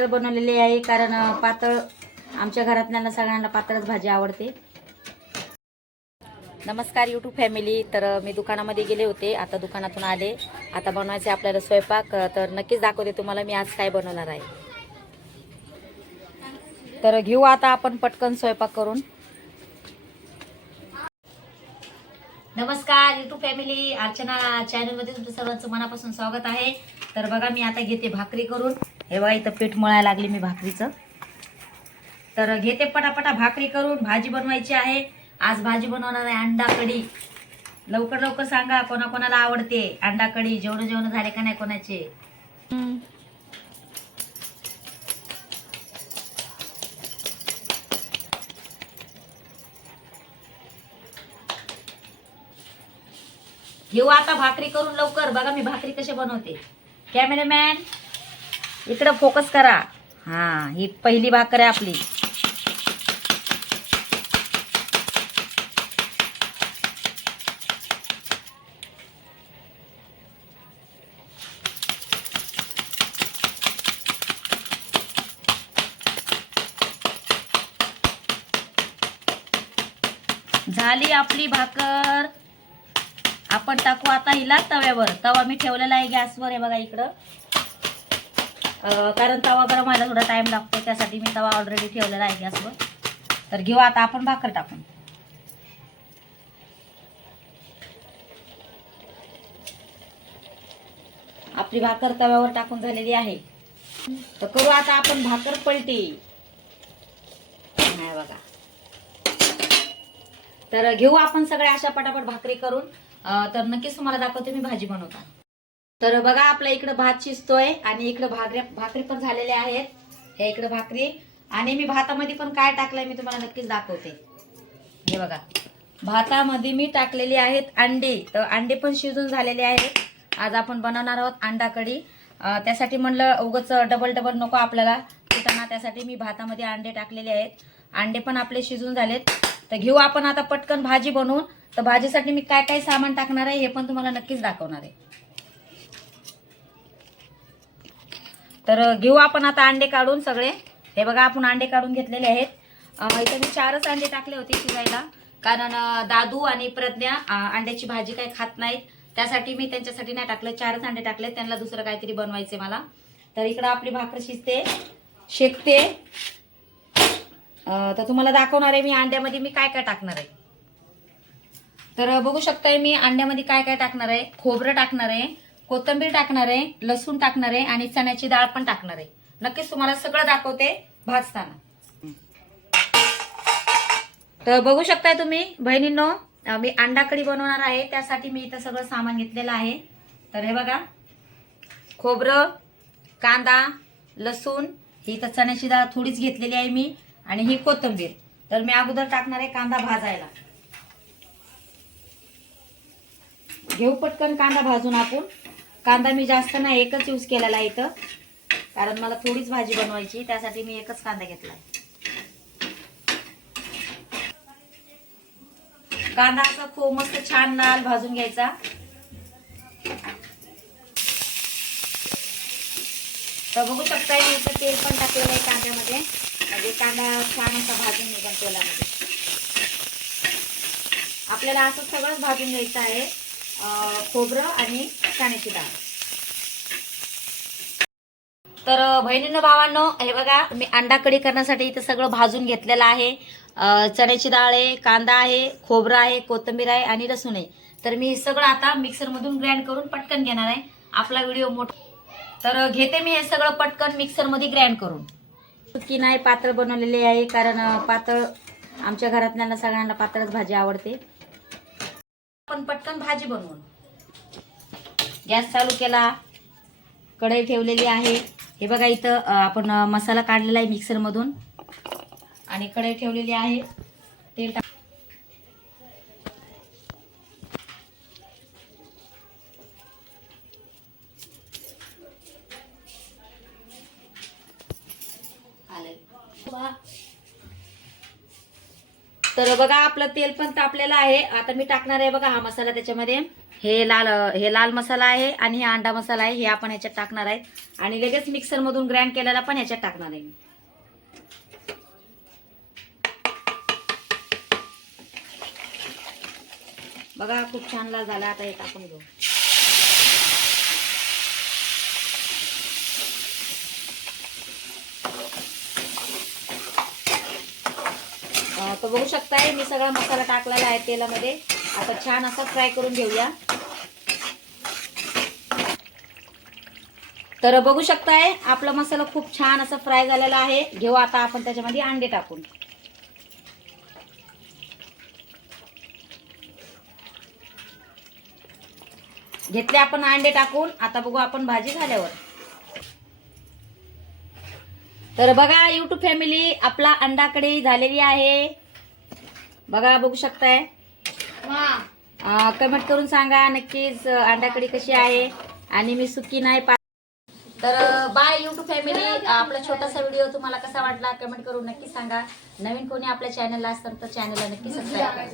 पातळ बनवलेली आहे कारण पातळ आमच्या घरातल्यांना सगळ्यांना पातळच भाजी आवडते. नमस्कार यूट्यूब फॅमिली तर मी दुकानामध्ये गेले होते. आता दुकानातून आले. आता बनवायचे आपल्याला स्वयंपाक. तर नक्कीच दाखवते तुम्हाला मी आज काय बनवणार आहे. तर घेऊ आता आपण पटकन स्वयंपाक करून. नमस्कार युट्यूब फॅमिली अर्चना चॅनलमध्ये तुमचं सर्वांचं मनापासून स्वागत आहे. तर बघा मी आता घेते भाकरी करून. हे बघा इथं पीठ मळायला लागली मी भाकरीचं. तर घेते पटापटा भाकरी करून भाजी बनवायची आहे. आज भाजी बनवणार आहे अंडा कढी. लवकर लवकर सांगा कोणाकोणाला आवडते? अंडा कढी जेवण जेवण झाले का नाही कोणाचे? घेऊ आता भाकरी करून लवकर. बघा मी भाकरी कशी बनवते. कॅमेरामॅन इकडं फोकस करा. हा ही पहिली भाकर आहे आपली. झाली आपली भाकर. आपण टाकू आता हिला तव्यावर. तवा मी ठेवलेला आहे गॅसवर आहे बघा इकडं. कारण तवा गरम व्हायला थोडा टाइम लागतो त्यासाठी मी तवा ऑलरेडी ठेवलेला आहे गॅसवर. तर घेऊ आता आपण भाकर टाकून. आपली भाकर तव्यावर टाकून झालेली आहे. तर करू आता आपण भाकर पलटी. नाही बघा. तर घेऊ आपण सगळ्या अशा पटापट भाकरी करून. तर नक्कीच तुम्हाला दाखवते मी भाजी बनवता तर बघा आपल्या इकडं भात शिजतोय आणि इकडं भाकऱ्या भाकरी पण झालेल्या आहेत. हे इकडं भाकरी. आणि मी भातामध्ये पण काय टाकलंय मी तुम्हाला नक्कीच दाखवते. हे बघा. भातामध्ये मी टाकलेली आहेत अंडे. तर अंडे पण शिजून झालेले आहेत. आज आपण बनवणार आहोत अंडा कढी. त्यासाठी म्हणलं उगच डबल डबल नको आपल्याला. कुटाणा त्यासाठी मी भातामध्ये अंडे टाकलेले आहेत. अंडे पण आपले शिजून झालेत. तर घेऊ आपण आता पटकन भाजी बनवून. तर भाजीसाठी मी काय काय सामान टाकणार आहे हे पण तुम्हाला नक्कीच दाखवणार आहे. तर घेऊ आपण आता अंडे काढून सगळे. हे बघा आपण अंडे काढून घेतलेले आहेत. इथे इथं मी चारच अंडे टाकले होते शिजायला. कारण दादू आणि प्रज्ञा अंड्याची भाजी काही खात नाहीत. त्यासाठी मी त्यांच्यासाठी नाही टाकलं. चारच अंडे टाकले. त्यांना दुसरं काहीतरी बनवायचे मला. तर इकडं आपली भाकर शिजते शेकते. तर तुम्हाला दाखवणार आहे मी अंड्यामध्ये मी काय काय टाकणार आहे. तर बघू शकताय मी अंड्यामध्ये काय काय टाकणार आहे. खोबरं टाकणार आहे. कोथिंबीर टाकणार आहे लसूण टाकणार आहे आणि चण्याची डाळ पण टाकणार आहे. नक्कीच तुम्हाला सगळं दाखवते भाजताना. तर बघू शकताय तुम्ही बहिणींनो मी अंडा कढी बनवणार आहे त्यासाठी मी इथं सगळं सामान घेतलेलं आहे. तर हे बघा खोबरं कांदा लसूण ही तर चण्याची डाळ थोडीच घेतलेली आहे मी आणि ही कोथिंबीर. तर मी अगोदर टाकणार आहे कांदा भाजायला. घेऊ पटकन कांदा भाजून आपण. कांदा मी जास्त नाही एकच यूज केलेला आहे इथं. कारण मला थोडीच भाजी बनवायची त्यासाठी मी एकच कांदा घेतला कांदा असा खूप मस्त छान लाल भाजून घ्यायचा. तर बघू शकता मी इथं तेल पण टाकलेलं आहे कांद्यामध्ये. म्हणजे कांदा छान असा भाजून निघेल तेलामध्ये. आपल्याला असं सगळंच भाजून घ्यायचं आहे. खोबरं आणि चण्याची डाळ. तर बहिणीनं भावांनो हे बघा मी अंडा कढी करण्यासाठी इथं सगळं भाजून घेतलेलं आहे. चण्याची डाळ आहे कांदा आहे खोबरं आहे कोथिंबीर आहे आणि लसूण आहे. तर मी सगळं आता मिक्सरमधून ग्राइंड करून पटकन घेणार आहे. आपला व्हिडिओ मोठा तर घेते मी हे सगळं पटकन मिक्सरमध्ये ग्राइंड करून. की नाही पातळ बनवलेली आहे कारण पातळ आमच्या घरातल्यांना सगळ्यांना पातळच भाजी आवडते. आपण पटकन भाजी बनवून गॅस चालू केला. कढई ठेवलेली आहे. हे बघा इथं आपण मसाला काढलेला आहे मिक्सरमधून. आणि कढई ठेवलेली आहे. तेल टाक तर बघा आपलं तेल पण तापलेलं आहे. आता मी टाकणार आहे बघा हा मसाला त्याच्यामध्ये. हे लाल हे लाल मसाला आहे आणि हे अंडा मसाला आहे हे आपण ह्याच्यात टाकणार आहे आणि लगेच मिक्सरमधून ग्राइंड केलेला पण ह्याच्यात टाकणार आहे बघा खूप छान लाल झाला. आता हे टाकून घेऊ. तर बघू शकताय मी सगळा मसाला टाकलेला आहे तेलामध्ये. आता छान असा फ्राय करून घेऊया. तर बघू शकताय आपला मसाला खूप छान असा फ्राय झालेला आहे. घेऊ आता आपण त्याच्यामध्ये अंडे टाकून. घेतले आपण अंडे टाकून. आता बघू आपण भाजी झाल्यावर. तर बघा युट्यूब फॅमिली आपला अंडा कढी झालेली आहे. बघा बघू शकताय. कमेंट करून सांगा नक्कीच अंडाकडी कढी कशी आहे आणि मी सुकी नाही तर बाय युट्यूब फॅमिली आपला छोटासा व्हिडिओ तुम्हाला कसा वाटला कमेंट करून नक्की सांगा. नवीन कोणी आपल्या चॅनलला असतात तर चॅनलला नक्की सबस्क्राईब करा.